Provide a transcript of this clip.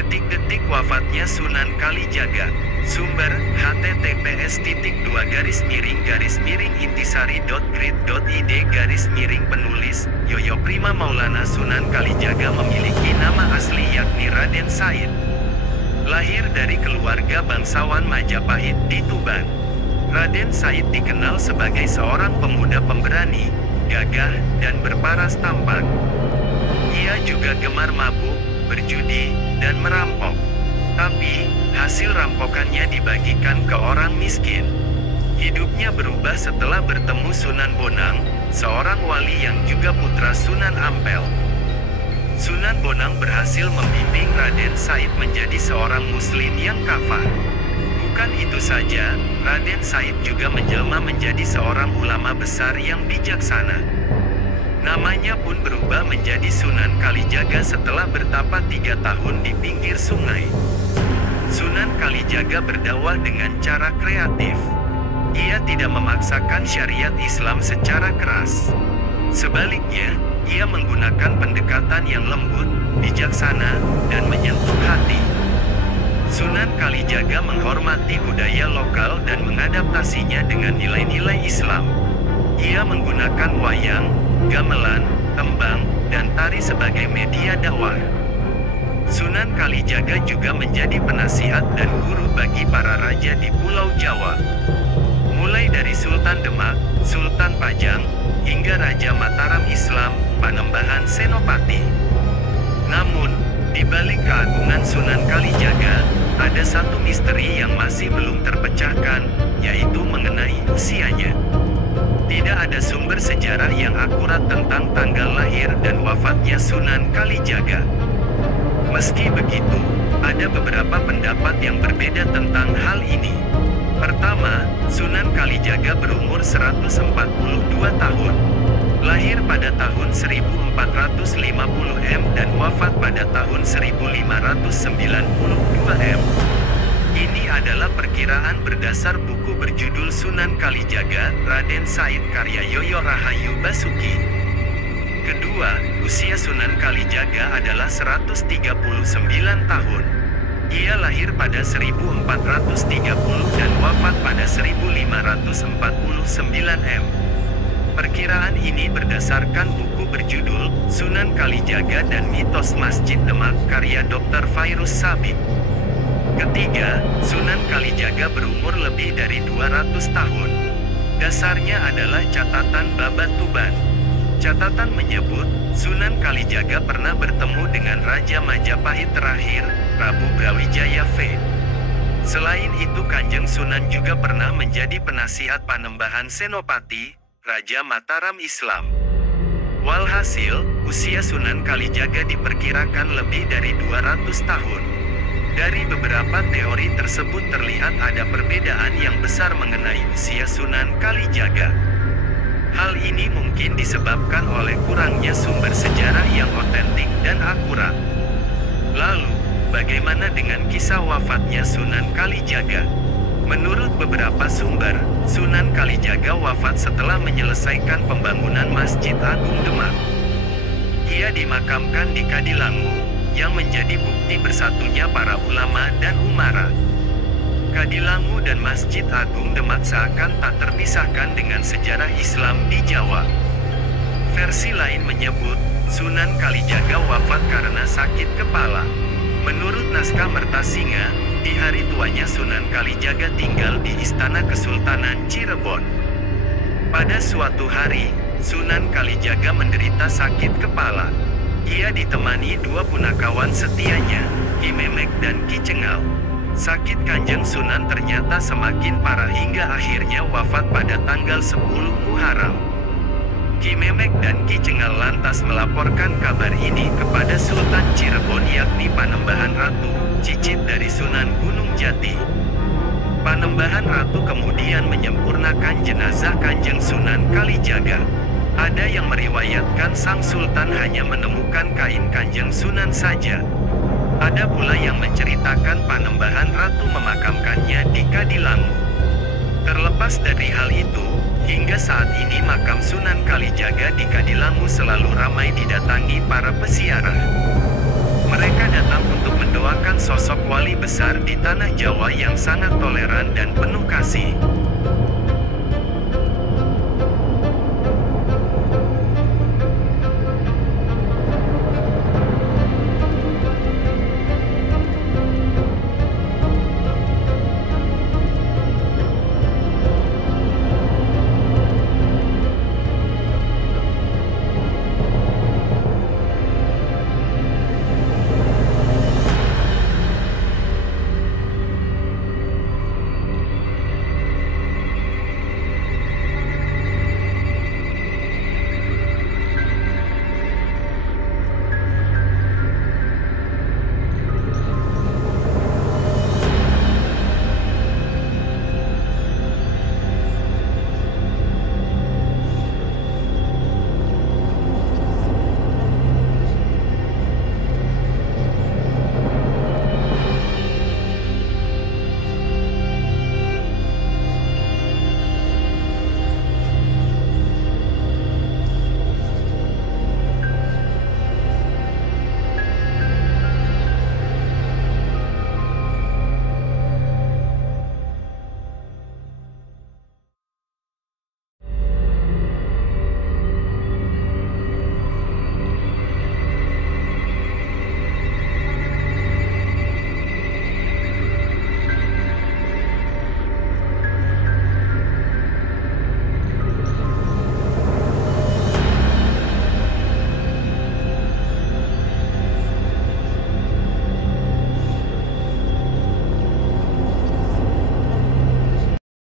Detik-detik wafatnya Sunan Kalijaga. Sumber, https://intisari.grid.id Yoyo Prima Maulana Sunan Kalijaga memiliki nama asli yakni Raden Said. Lahir dari keluarga bangsawan Majapahit di Tuban. Raden Said dikenal sebagai seorang pemuda pemberani, gagah, dan berparas tampan. Ia juga gemar mabuk, berjudi, dan merampok. Tapi, hasil rampokannya dibagikan ke orang miskin. Hidupnya berubah setelah bertemu Sunan Bonang, seorang wali yang juga putra Sunan Ampel. Sunan Bonang berhasil membimbing Raden Said menjadi seorang muslim yang kafah. Bukan itu saja, Raden Said juga menjelma menjadi seorang ulama besar yang bijaksana. Namanya pun berubah menjadi Sunan Kalijaga setelah bertapa 3 tahun di pinggir sungai. Sunan Kalijaga berdakwah dengan cara kreatif. Ia tidak memaksakan syariat Islam secara keras. Sebaliknya, ia menggunakan pendekatan yang lembut, bijaksana, dan menyentuh hati. Sunan Kalijaga menghormati budaya lokal dan mengadaptasinya dengan nilai-nilai Islam. Ia menggunakan wayang, gamelan, tembang, dan tari sebagai media dakwah. Sunan Kalijaga juga menjadi penasihat dan guru bagi para raja di Pulau Jawa. Mulai dari Sultan Demak, Sultan Pajang, hingga Raja Mataram Islam, Panembahan Senopati. Namun, di balik keagungan Sunan Kalijaga, ada satu misteri yang masih belum terpecahkan, yaitu mengenai usianya. Tidak ada sumber sejarah yang akurat tentang tanggal lahir dan wafatnya Sunan Kalijaga. Meski begitu, ada beberapa pendapat yang berbeda tentang hal ini. Pertama, Sunan Kalijaga berumur 142 tahun. Lahir pada tahun 1450 M dan wafat pada tahun 1592 M. Ini adalah perkiraan berdasar buku berjudul Sunan Kalijaga, Raden Said karya Yoyo Rahayu Basuki. Kedua, usia Sunan Kalijaga adalah 139 tahun. Ia lahir pada 1430 dan wafat pada 1549 M. Perkiraan ini berdasarkan buku berjudul Sunan Kalijaga dan Mitos Masjid Demak karya Dr. Fairuz Sabik. Ketiga, Sunan Kalijaga berumur lebih dari 200 tahun. Dasarnya adalah catatan Babat Tuban. Catatan menyebut, Sunan Kalijaga pernah bertemu dengan Raja Majapahit terakhir, Prabu Brawijaya V. Selain itu Kanjeng Sunan juga pernah menjadi penasihat Panembahan Senopati, Raja Mataram Islam. Walhasil, usia Sunan Kalijaga diperkirakan lebih dari 200 tahun. Dari beberapa teori tersebut terlihat ada perbedaan yang besar mengenai usia Sunan Kalijaga. Hal ini mungkin disebabkan oleh kurangnya sumber sejarah yang otentik dan akurat. Lalu, bagaimana dengan kisah wafatnya Sunan Kalijaga? Menurut beberapa sumber, Sunan Kalijaga wafat setelah menyelesaikan pembangunan Masjid Agung Demak. Ia dimakamkan di Kadilangu, yang menjadi bukti bersatunya para ulama dan umara. Kadilangu dan Masjid Agung Demak seakan tak terpisahkan dengan sejarah Islam di Jawa. Versi lain menyebut, Sunan Kalijaga wafat karena sakit kepala. Menurut naskah Mertasinga, di hari tuanya Sunan Kalijaga tinggal di Istana Kesultanan Cirebon. Pada suatu hari, Sunan Kalijaga menderita sakit kepala. Ia ditemani 2 punakawan setianya, Ki Memek dan Ki Cengal. Sakit Kanjeng Sunan ternyata semakin parah hingga akhirnya wafat pada tanggal 10 Muharram. Ki Memek dan Ki Cengal lantas melaporkan kabar ini kepada Sultan Cirebon yakni Panembahan Ratu, cicit dari Sunan Gunung Jati. Panembahan Ratu kemudian menyempurnakan jenazah Kanjeng Sunan Kalijaga. Ada yang meriwayatkan sang sultan hanya menemukan kain Kanjeng Sunan saja. Ada pula yang menceritakan Panembahan Ratu memakamkannya di Kadilangu. Terlepas dari hal itu, hingga saat ini makam Sunan Kalijaga di Kadilangu selalu ramai didatangi para peziarah. Mereka datang untuk mendoakan sosok wali besar di tanah Jawa yang sangat toleran dan penuh kasih.